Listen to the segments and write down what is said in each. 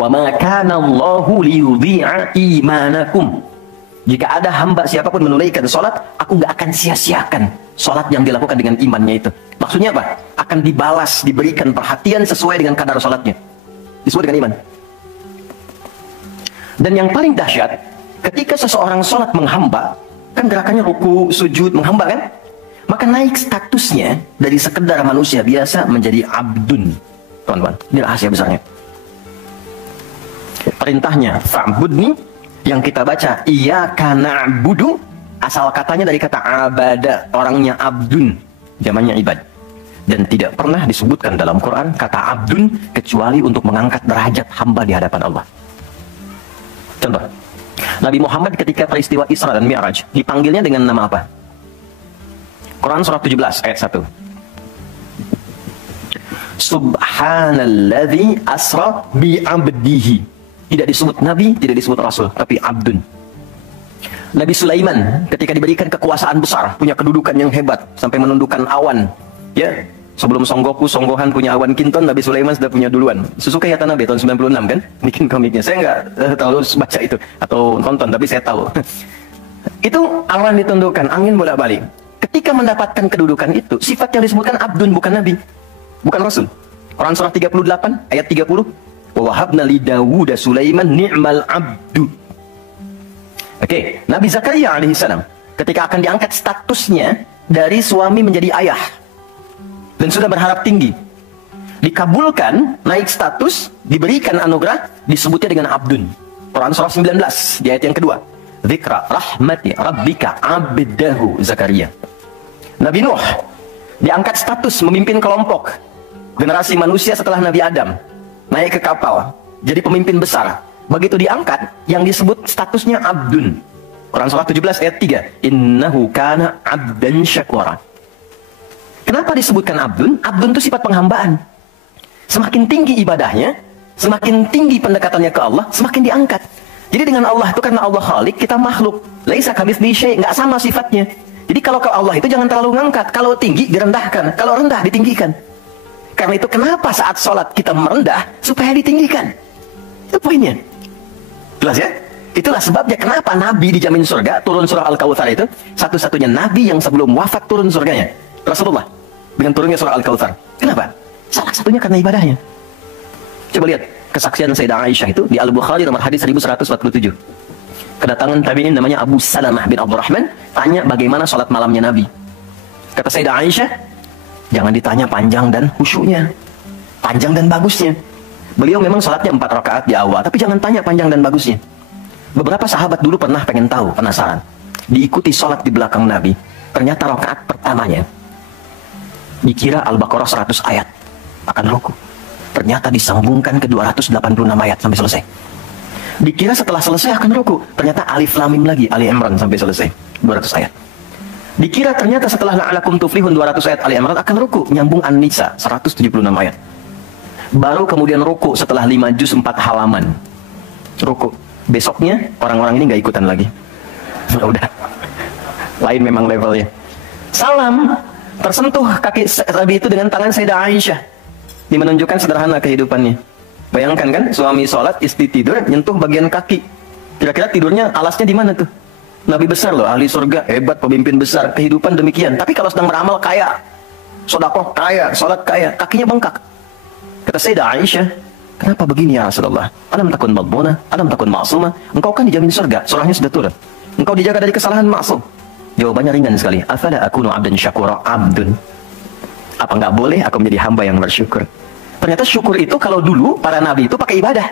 Wa ma kana Allahu liyudhi'a imanakum. Jika ada hamba siapapun menunaikan sholat, aku nggak akan sia-siakan sholat yang dilakukan dengan imannya itu. Maksudnya apa? Akan dibalas, diberikan perhatian sesuai dengan kadar sholatnya. Disebut dengan iman. Dan yang paling dahsyat, ketika seseorang sholat menghamba, kan gerakannya ruku, sujud, menghamba kan? Maka naik statusnya dari sekedar manusia biasa menjadi abdun. Teman-teman, ini rahasia besarnya. Perintahnya fa'budni, yang kita baca iyyaka na'budu, asal katanya dari kata abada, orangnya abdun, zamannya ibad. Dan tidak pernah disebutkan dalam Quran kata abdun kecuali untuk mengangkat derajat hamba di hadapan Allah. Contoh, Nabi Muhammad ketika peristiwa Isra dan Mi'raj dipanggilnya dengan nama apa? Quran surah 17 ayat 1. Subhanalladzi asra bi'abdihi. Tidak disebut Nabi, tidak disebut Rasul, tapi Abdun. Nabi Sulaiman ketika diberikan kekuasaan besar, punya kedudukan yang hebat, sampai menundukkan awan. Ya, sebelum Songgohan punya awan Kinton, Nabi Sulaiman sudah punya duluan. Susuka Yata Nabi tahun 96 kan, bikin komiknya. Saya nggak terlalu baca itu, atau nonton, tapi saya tahu. Itu awan ditundukkan, angin bolak-balik. Ketika mendapatkan kedudukan itu, sifat yang disebutkan Abdun, bukan Nabi, bukan Rasul. Quran surah 38 ayat 30. Wa wahabna li Dawuda Sulaiman ni'mal abdu. Oke, Nabi Zakaria alaihissalam ketika akan diangkat statusnya dari suami menjadi ayah dan sudah berharap tinggi, dikabulkan, naik status, diberikan anugerah, disebutnya dengan abdun. Quran surah 19 di ayat yang kedua. Dzikra rahmati rabbika abdahu Zakaria. Nabi Nuh diangkat status memimpin kelompok generasi manusia setelah Nabi Adam, naik ke kapal, jadi pemimpin besar. Begitu diangkat, yang disebut statusnya abdun. Quran surah 17 ayat 3. Innahu kana abdan syakura. Kenapa disebutkan abdun? Abdun itu sifat penghambaan. Semakin tinggi ibadahnya, semakin tinggi pendekatannya ke Allah, semakin diangkat. Jadi dengan Allah itu, karena Allah khalik, kita makhluk. Laisa kamitslihi syai', nggak sama sifatnya. Jadi kalau ke Allah itu jangan terlalu ngangkat. Kalau tinggi direndahkan, kalau rendah ditinggikan. Karena itu kenapa saat sholat kita merendah supaya ditinggikan. Itu poinnya. Jelas ya? Itulah sebabnya kenapa Nabi dijamin surga, turun surah Al-Kautsar itu satu-satunya Nabi yang sebelum wafat turun surganya. Rasulullah dengan turunnya surah Al-Kautsar. Kenapa? Salah satunya karena ibadahnya. Coba lihat kesaksian Sayyidah Aisyah itu di Al-Bukhari nomor hadis 1147. Kedatangan tabi'in namanya Abu Salamah bin Abdurrahman, tanya bagaimana sholat malamnya Nabi. Kata Sayyidah Aisyah, jangan ditanya panjang dan khusyuknya, panjang dan bagusnya. Beliau memang sholatnya 4 rakaat di awal, tapi jangan tanya panjang dan bagusnya. Beberapa sahabat dulu pernah pengen tahu, penasaran. Diikuti sholat di belakang Nabi. Ternyata rakaat pertamanya dikira Al-Baqarah 100 ayat akan ruku. Ternyata disambungkan ke 286 ayat sampai selesai. Dikira setelah selesai akan ruku. Ternyata Alif Lam Mim lagi, Ali Imran sampai selesai 200 ayat. Dikira ternyata setelah la'alakum tuflihun 200 ayat Ali Imran akan ruku, nyambung An-Nisa 176 ayat. Baru kemudian ruku setelah 5 juz 4 halaman. Ruku. Besoknya orang-orang ini nggak ikutan lagi. Udah. Lain memang levelnya. Salam. Tersentuh kaki Nabi itu dengan tangan Sayyidah Aisyah. Ini menunjukkan sederhana kehidupannya. Bayangkan kan, suami sholat, istri tidur, nyentuh bagian kaki. Kira-kira tidurnya, alasnya di mana tuh? Nabi besar loh, ahli surga, hebat, pemimpin besar, kehidupan demikian. Tapi kalau sedang beramal kaya, sedekah kaya, sholat kaya, kakinya bengkak. Kata Sayyidah Aisyah, kenapa begini ya Rasulullah? Alam takun madbuna, alam takun ma'sumah. Engkau kan dijamin surga, surahnya sudah turun. Engkau dijaga dari kesalahan maksum. Jawabannya ringan sekali. Afala akunu abdan syakura, abdun. Apa nggak boleh aku menjadi hamba yang bersyukur? Ternyata syukur itu kalau dulu para nabi itu pakai ibadah.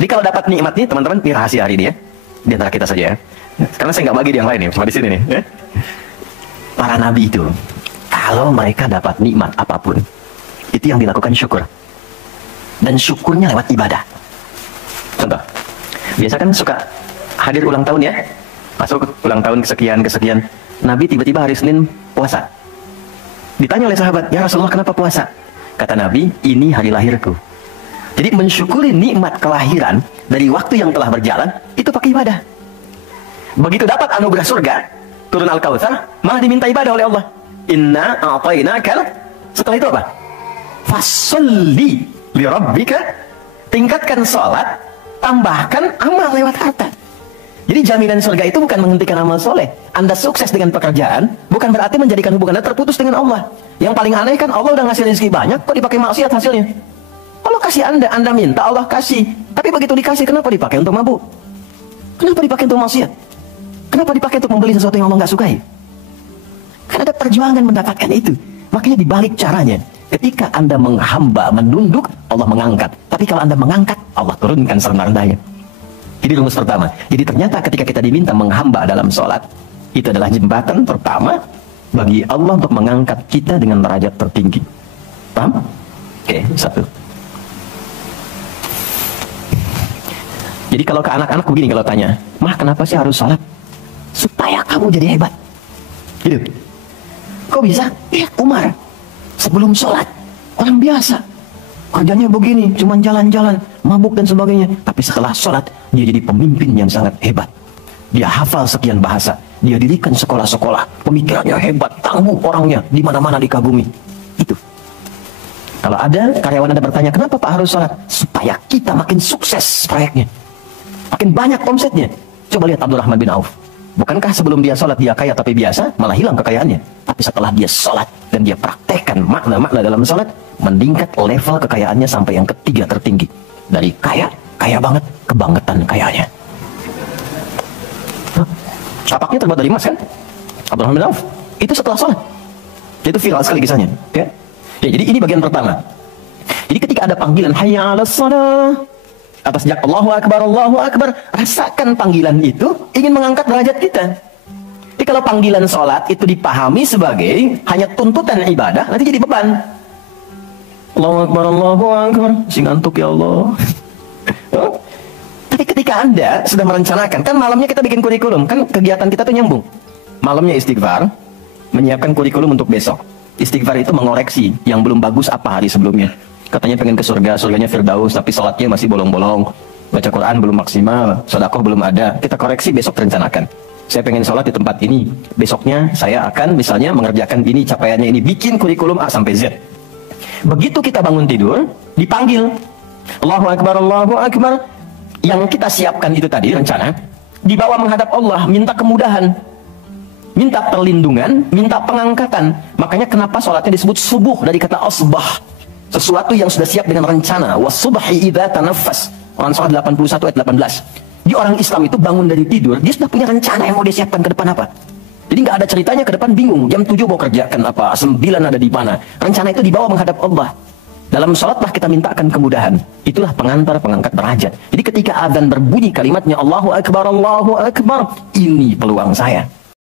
Jadi kalau dapat nikmat nih teman-teman, ini rahasia hari ini ya, di antara kita saja ya. Karena saya nggak bagi di yang lain nih, cuma di sini nih. Ya. Para nabi itu, kalau mereka dapat nikmat apapun, itu yang dilakukan syukur. Dan syukurnya lewat ibadah. Contoh, biasa kan suka hadir ulang tahun ya, masuk ulang tahun kesekian. Nabi tiba-tiba hari Senin puasa. Ditanya oleh sahabat, ya Rasulullah kenapa puasa? Kata Nabi, ini hari lahirku. Jadi mensyukuri nikmat kelahiran dari waktu yang telah berjalan, itu pakai ibadah. Begitu dapat anugerah surga, turun Al-Kautsar, malah diminta ibadah oleh Allah. Inna a'tainakal. Setelah itu apa? Fasholli li rabbika tingkatkan sholat, tambahkan amal lewat harta. Jadi jaminan surga itu bukan menghentikan amal soleh. Anda sukses dengan pekerjaan, bukan berarti menjadikan hubungan Anda terputus dengan Allah. Yang paling aneh kan Allah udah ngasih rezeki banyak, kok dipakai maksiat hasilnya? Allah kasih Anda minta, Allah kasih. Tapi begitu dikasih, kenapa dipakai untuk mabuk? Kenapa dipakai untuk maksiat? Kenapa dipakai untuk membeli sesuatu yang Allah nggak sukai? Karena ada perjuangan mendapatkan itu. Makanya dibalik caranya, ketika Anda menghamba, menunduk, Allah mengangkat. Tapi kalau Anda mengangkat, Allah turunkan serendah-rendahnya. Jadi rumus pertama. Jadi ternyata ketika kita diminta menghamba dalam sholat, itu adalah jembatan pertama bagi Allah untuk mengangkat kita dengan derajat tertinggi. Paham? Oke, satu. Jadi kalau ke anak-anak begini kalau tanya, "Mah, kenapa sih harus sholat?" Supaya kamu jadi hebat. Gitu. Kok bisa? Ya, Umar sebelum sholat orang biasa, kerjanya begini, cuman jalan-jalan, mabuk dan sebagainya. Tapi setelah sholat, dia jadi pemimpin yang sangat hebat. Dia hafal sekian bahasa, dia dirikan sekolah-sekolah, pemikirannya hebat, tangguh orangnya, di mana-mana dikagumi. Itu. Kalau ada karyawan Anda bertanya, kenapa Pak harus sholat? Supaya kita makin sukses proyeknya, makin banyak omsetnya. Coba lihat Abdurrahman bin Auf. Bukankah sebelum dia sholat dia kaya tapi biasa, malah hilang kekayaannya. Tapi setelah dia sholat dan dia praktekkan makna-makna dalam sholat, meningkat level kekayaannya sampai yang ketiga tertinggi. Dari kaya banget, kebangetan kayanya. Capaknya terbuat dari emas kan? Abdurrahman bin Auf. Itu setelah sholat. Itu viral sekali kisahnya. Ya? Ya, jadi ini bagian pertama. Jadi ketika ada panggilan hayya 'alas shalah, atas jak Allahu Akbar, rasakan panggilan itu ingin mengangkat derajat kita. Jadi kalau panggilan sholat itu dipahami sebagai hanya tuntutan ibadah, nanti jadi beban. Allahu Akbar, si ngantuk ya Allah. Tapi ketika Anda sudah merencanakan, kan malamnya kita bikin kurikulum, kan kegiatan kita tuh nyambung. Malamnya istighfar, menyiapkan kurikulum untuk besok. Istighfar itu mengoreksi yang belum bagus apa hari sebelumnya. Katanya pengen ke surga, surganya Firdaus, tapi sholatnya masih bolong-bolong. Baca Quran belum maksimal, sedekah belum ada. Kita koreksi, besok rencanakan. Saya pengen sholat di tempat ini. Besoknya saya akan misalnya mengerjakan ini, capaiannya ini. Bikin kurikulum A sampai Z. Begitu kita bangun tidur, dipanggil. Allahu Akbar, Allahu Akbar. Yang kita siapkan itu tadi, rencana. Dibawa menghadap Allah, minta kemudahan. Minta perlindungan, minta pengangkatan. Makanya kenapa sholatnya disebut subuh dari kata asbah. Sesuatu yang sudah siap dengan rencana. Was-subhi idza tanaffas. Quran surah 81 ayat 18. Di orang Islam itu bangun dari tidur, dia sudah punya rencana yang mau dia siapkan ke depan apa. Jadi nggak ada ceritanya ke depan bingung. Jam 7 mau kerjakan apa, 9 ada di mana. Rencana itu dibawa menghadap Allah. Dalam sholatlah kita mintakan kemudahan. Itulah pengantar pengangkat derajat. Jadi ketika azan berbunyi kalimatnya Allahu Akbar, Allahu Akbar, ini peluang saya.